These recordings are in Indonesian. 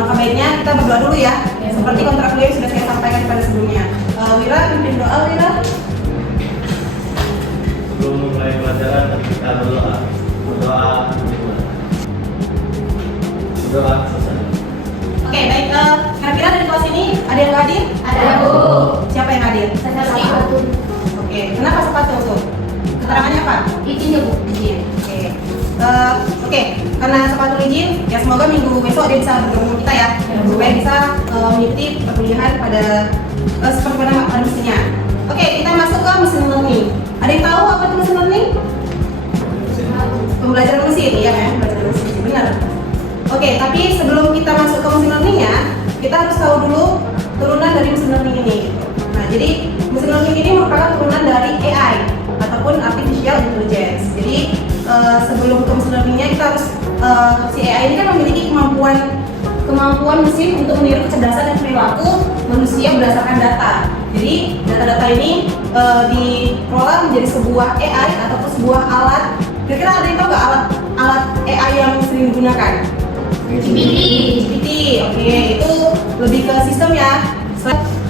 Alangkah baiknya kita berdoa dulu ya, seperti kontrak beliau yang sudah saya sampaikan pada sebelumnya. Wira, pimpin doa Wira. Sebelum memulai pelajaran kita berdoa. Berdoa selesai. Oke, baik. Kira-kira dari kelas ini ada yang hadir? Ada, Bu. Siapa yang hadir? Sepatu. Oke, kenapa sepatu tuh? Keterangannya apa? Izin ya, Bu. Izin. Oke, karena sepatu izin, ya semoga minggu besok dia bisa bergabung kita ya, supaya bisa mengikuti perkuliahan pada seperti pada mestinya. Oke, kita masuk ke mesin learning. Ada yang tahu apa itu mesin learning? Pembelajaran mesin, iya kan? Pembelajaran mesin, benar. Oke, tapi sebelum kita masuk ke mesin learningnya, kita harus tahu dulu turunan dari mesin learning ini. Nah, jadi mesin learning ini merupakan turunan dari AI ataupun artificial intelligence. Jadi sebelum ke mesin learningnya kita harus si AI ini kan memiliki kemampuan mesin untuk meniru kecerdasan dan perilaku manusia berdasarkan data. Jadi data-data ini dikelola menjadi sebuah AI ataupun sebuah alat. Kira-kira ada yang tahu nggak alat AI yang sering digunakan? GPT. Oke, itu lebih ke sistem ya.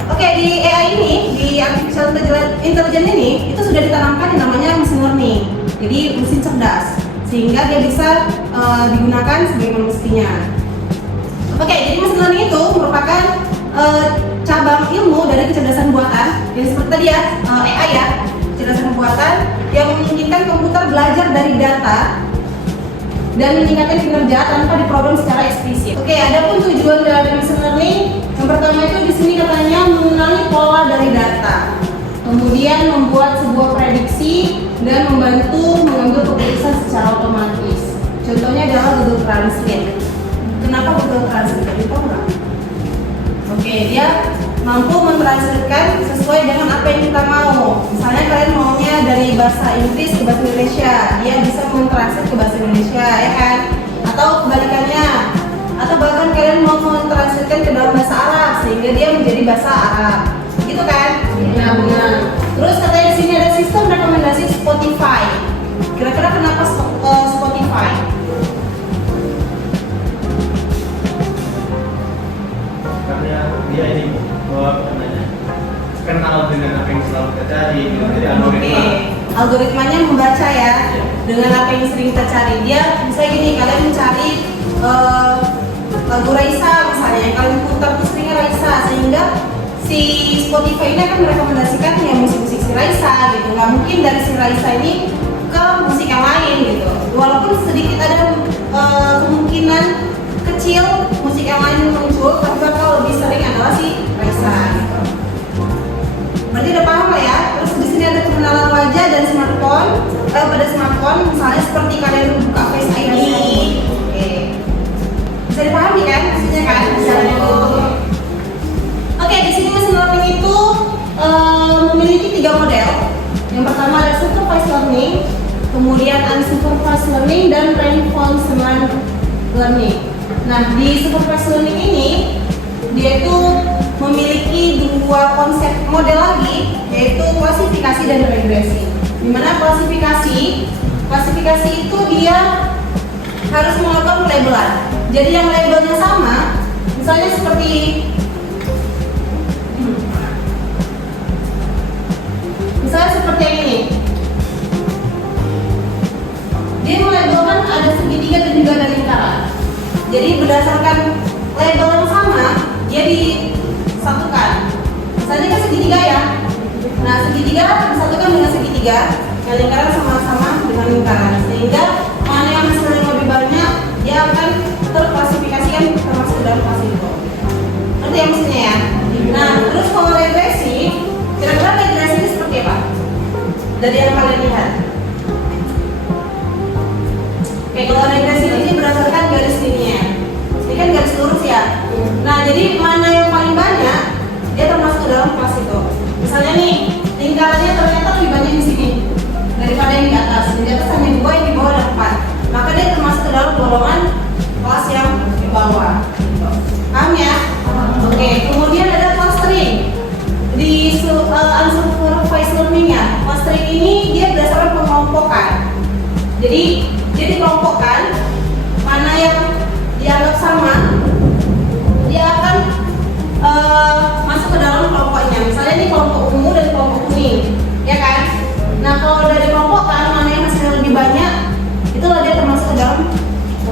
Oke, di AI ini, di artificial intelligence ini, itu sudah ditanamkan yang namanya mesin learning. Jadi mesin cerdas, sehingga dia bisa digunakan sebagaimana mestinya. Oke, jadi mesin learning itu merupakan cabang ilmu dari kecerdasan buatan. Jadi seperti tadi ya, AI ya, kecerdasan buatan yang memungkinkan komputer belajar dari data dan meningkatkan kinerja tanpa diprogram secara eksplisit. Oke, ada pun tujuan dari mesin learning. Yang pertama itu di sini katanya mengenali pola dari data, kemudian membuat sebuah prediksi dan membantu mengambil keputusan secara otomatis. Contohnya adalah Google Translate. Kenapa Google Translate? Tahu nggak? Oke, dia mampu mentranslatekan sesuai dengan apa yang kita mau. Misalnya kalian maunya dari bahasa Inggris ke bahasa Indonesia, dia bisa mentranslate ke bahasa Indonesia, ya kan? Atau kebalikannya, atau bahkan kalian mau mentranslatekan ke dalam bahasa Arab sehingga dia menjadi bahasa Arab, gitu kan? Ya benar. Terus katanya di sini ada sistem rekomendasi Spotify. Kira-kira kenapa Spotify? Karena dia ini kenal dengan apa yang selalu kita cari, jadi algoritma. Algoritmanya membaca ya dengan apa yang sering kita cari. Dia bisa gini, kalian mencari lagu Raisa misalnya, yang kalian putar tuh seringnya Raisa, sehingga si Spotify ini akan merekomendasikan ya musik-musik si Raisa gitu. Nggak mungkin dari si Raisa ini ke musik yang lain gitu. Walaupun sedikit ada kemungkinan kecil musik yang lain muncul, tapi bakal lebih sering adalah si Raisa gitu. Berarti udah paham lah ya. Terus di sini ada pengenalan wajah dan smartphone. Pada smartphone misalnya seperti kalian buka Face ID. Oke. Bisa dipahami kan maksudnya kan? Bisa. Oke, di sini mesin learning itu memiliki 3 model. Yang pertama ada supervised learning, kemudian unsupervised learning, dan reinforcement learning. Nah, di supervised learning ini dia itu memiliki 2 konsep model lagi, yaitu klasifikasi dan regresi. Dimana klasifikasi itu dia harus melakukan pelabelan. Jadi yang labelnya sama, misalnya seperti yang ini. Dia melabelkan ada segitiga dan juga ada lingkaran. Jadi berdasarkan label yang sama, dia disatukan. Misalnya kan segitiga ya. Nah, segitiga disatukan dengan segitiga, yang lingkaran sama-sama dengan lingkaran. Sehingga mana yang hasilnya lebih banyak, dia akan terklasifikasikan termasuk dalam kelas itu. Ngerti ya maksudnya ya? Nah, terus kalau regresi, kira-kira regresi ini seperti apa? Dari yang kalian lihat. Oke, kalau regresi ini berdasarkan garis linier. Ini kan garis lurus ya. Nah, jadi mana yang paling banyak, dia termasuk dalam kelas itu. Misalnya nih, lingkarannya ternyata lebih banyak di sini daripada yang di atas. Di atas hanya 2, yang di bawah ada 4. Maka dia termasuk ke dalam golongan kelas yang di bawah. Paham ya? Oke, kemudian ada clustering. Di unsupervised learning-nya, clustering ini dia berdasarkan pengelompokan. Jadi dia dikelompokkan mana yang dianggap sama masuk ke dalam kelompoknya. Misalnya ini kelompok ungu dan kelompok kuning, ya kan? Nah kalau udah dikelompokkan mana yang hasilnya lebih banyak, itulah dia termasuk ke dalam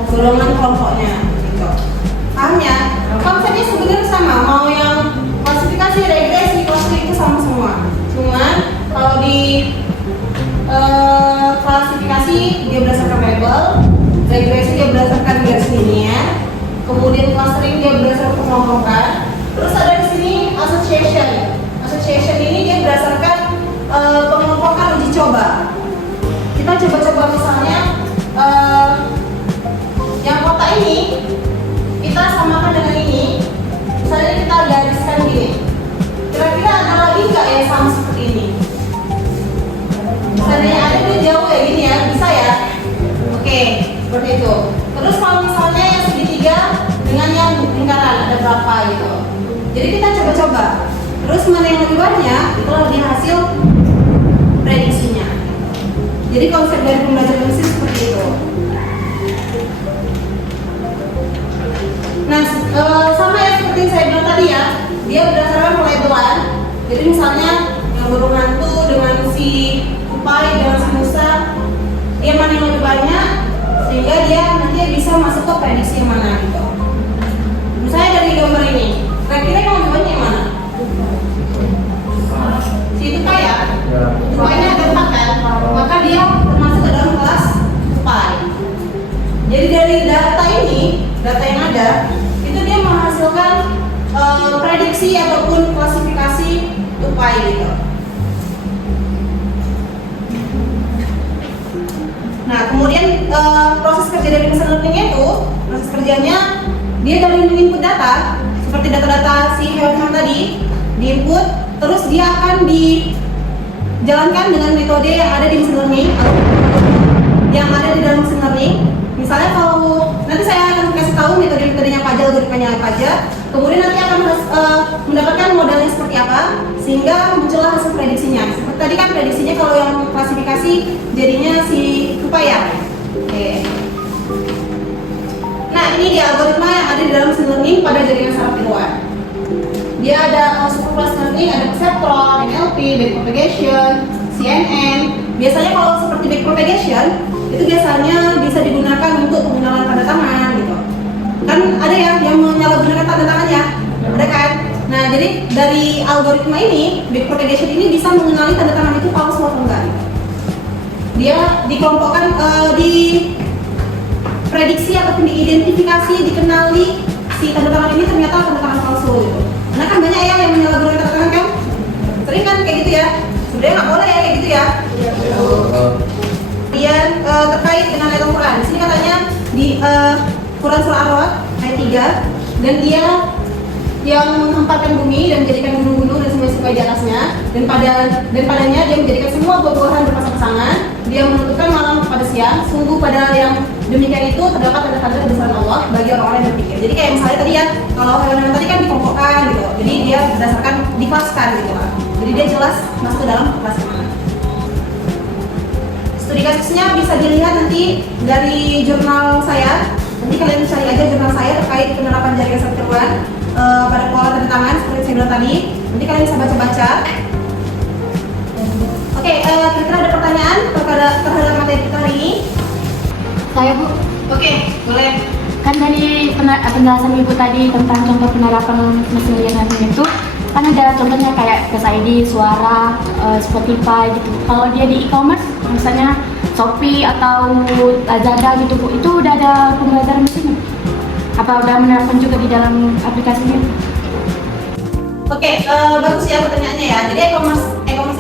golongan kelompoknya. Gitu. Paham ya? Konsepnya sebenarnya sama, mau yang klasifikasi, regresi, clustering itu sama semua. Cuman kalau di klasifikasi dia berdasarkan label, regresi dia berdasarkan garis linear, kemudian clustering dia berdasarkan pengelompokan. Terus ada di sini association. Association ini dia berdasarkan pengelompokan uji coba. Kita coba-coba misalnya yang kotak ini kita samakan dengan ini. Misalnya kita gariskan gini. Kira-kira ada lagi nggak yang sama seperti ini? Misalnya ada itu jauh ya gini ya, bisa ya? Oke, seperti itu. Terus kalau misalnya yang segitiga dengan yang lingkaran ada berapa gitu. Jadi kita coba-coba. Terus mana yang lebih banyak, itulah di hasil prediksinya. Jadi konsep dari pembelajaran mesin seperti itu. Nah, sama ya seperti yang saya bilang tadi ya, dia berdasarkan pelabelan. Jadi misalnya yang burung hantu dengan si tupai dengan si musa, dia mana yang lebih banyak, sehingga dia nanti bisa masuk ke prediksi yang mana gitu. Misalnya dari gambar ini, kira-kira yang lebih banyak yang mana? Si tupai ya? Tupainya ada 4 kan? Maka dia termasuk ke dalam kelas tupai. Jadi dari data ini, data yang ada, itu dia menghasilkan prediksi ataupun klasifikasi tupai gitu. Nah, kemudian proses kerja dari machine learning itu, proses kerjanya dia dari input data, seperti data-data si hewan tadi, diinput, terus dia akan dijalankan dengan metode yang ada di machine learning, yang ada di dalam machine learning. Misalnya kalau nanti saya akan kasih tahu metode-metodenya apa aja, algoritmanya apa aja, kemudian nanti akan mendapatkan modelnya seperti apa, sehingga muncullah hasil prediksinya. Seperti tadi kan prediksinya kalau yang klasifikasi jadinya si tupai ya. Oke. Nah ini dia algoritma yang ada di dalam machine learning pada jaringan saraf tiruan. Dia ada superclass learning, ada perceptron, NLP, backpropagation, CNN. Biasanya kalau seperti backpropagation itu biasanya bisa digunakan untuk pengenalan tanda tangan gitu. Kan ada ya yang menyalahgunakan tanda tangan ya, ada kan? Nah jadi dari algoritma ini, backpropagation ini bisa mengenali tanda tangan itu palsu atau enggak gitu. Dia dikelompokkan di prediksi ataupun diidentifikasi, dikenali si tanda tangan ini ternyata tanda tangan palsu gitu. Karena kan banyak ya yang menyalahgunakan tanda tangan kan? Sering kan kayak gitu ya. Sebenarnya nggak boleh ya kayak gitu ya. Kemudian terkait dengan ayat Al-Quran, di sini katanya di Quran surah Ar-Ra'd ayat 3, dan dia yang menghempaskan bumi dan menjadikan gunung-gunung dan sungai-sungai di atasnya, dan padanya dia menjadikan semua buah-buahan berpasang-pasangan, dia menentukan malam kepada siang. Sungguh pada yang demikian itu terdapat tanda-tanda kebesaran Allah bagi orang-orang yang berpikir. Jadi kayak misalnya tadi ya, kalau hewan tadi kan dikelompokkan gitu, jadi dia berdasarkan dikelaskan gitu lah. Jadi dia jelas masuk ke dalam kelas mana. Studi kasusnya bisa dilihat nanti dari jurnal saya. Nanti kalian cari aja jurnal saya terkait penerapan jaringan saraf tiruan pada pola tanda tangan seperti saya bilang tadi. Nanti kalian bisa baca-baca. Oke, kira-kira ada pertanyaan terhadap materi kita hari ini? Saya Bu. Oke, boleh. Kan dari penjelasan Ibu tadi tentang contoh penerapan mesin learning itu, kan ada contohnya kayak Face ID, suara, Spotify gitu. Kalau dia di e-commerce, misalnya Shopee atau Lazada gitu Bu, itu udah ada pembelajaran mesinnya? Apa udah menerapkan juga di dalam aplikasinya? Oke, bagus ya pertanyaannya ya. Jadi e-commerce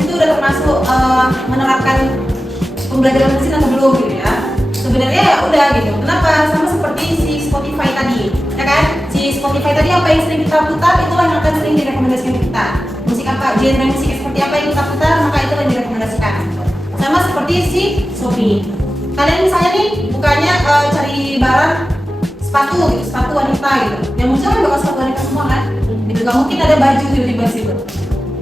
itu udah termasuk menerapkan pembelajaran mesin atau belum gitu ya? Sebenarnya ya udah gitu. Kenapa? Sama seperti si Spotify tadi, ya kan? Si Spotify tadi apa yang sering kita putar, itulah yang akan sering direkomendasikan ke kita. Musik apa, genre musik seperti apa yang kita putar, maka itulah yang direkomendasikan. Sama seperti si Shopee. Kalian misalnya nih bukanya cari barang sepatu gitu, sepatu wanita gitu. Yang muncul kan bakal sepatu wanita semua kan? Gitu, gak mungkin ada baju tiba-tiba situ,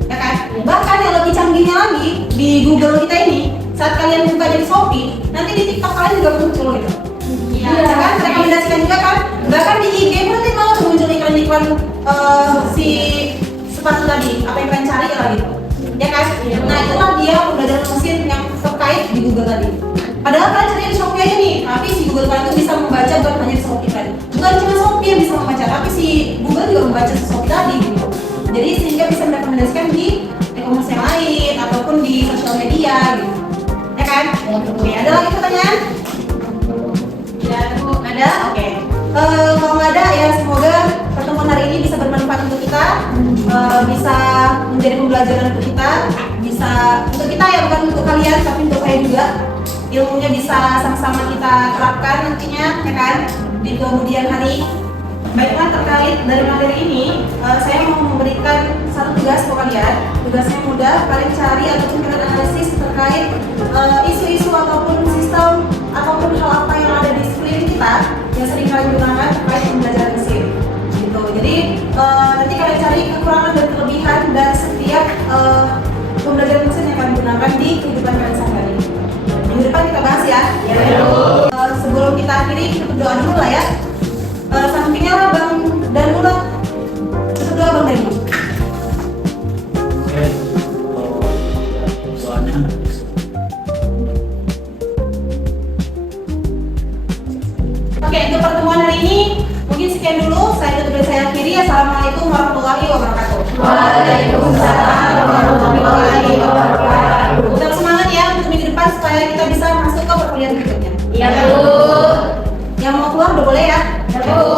ya kan? Bahkan yang lebih canggihnya lagi di Google kita ini, saat kalian buka dari Shopee, nanti di TikTok kalian juga muncul gitu. Iya kan? Rekomendasikan juga kan? Bahkan di IG nanti malah muncul iklan-iklan si Shopee tadi. Bukan cuma Shopee yang bisa membaca, tapi si Google juga membaca si Shopee tadi gitu. Jadi sehingga bisa merekomendasikan di e-commerce yang lain ataupun di sosial media gitu. Ya kan? Oke, ada lagi pertanyaan? Tidak ada, Bu. Ada? Oke. Kalau nggak ada ya semoga pertemuan hari ini bisa bermanfaat untuk kita, bisa menjadi pembelajaran untuk kita, bisa untuk kita ya, bukan untuk kalian tapi untuk saya juga. Ilmunya bisa sama-sama kita terapkan nantinya, ya kan, di kemudian hari. Baiklah, terkait dari materi ini, saya mau memberikan satu tugas ke kalian. Tugasnya mudah, kalian cari ataupun kalian analisis terkait isu-isu ataupun sistem ataupun hal apa yang ada di sekeliling kita yang sering kalian gunakan terkait pembelajaran mesin. Gitu. Jadi nanti kalian cari kekurangan dan kelebihan dari setiap pembelajaran mesin yang kalian gunakan di kehidupan kalian sehari-hari. Minggu depan kita bahas ya. Sebelum kita akhiri, kita berdoa dulu lah ya. Sampingnya lah Bang dan Ulat. Kita doa Bang Dani. Oke, untuk pertemuan hari ini mungkin sekian dulu. Saya tutup dan saya akhiri. Assalamualaikum warahmatullahi wabarakatuh. Waalaikumsalam warahmatullahi wabarakatuh. Tetap semangat ya untuk minggu depan supaya kita bisa masuk ke perkuliahan berikutnya. Iya, Bu. Yang mau keluar udah boleh ya. Ya, Bu.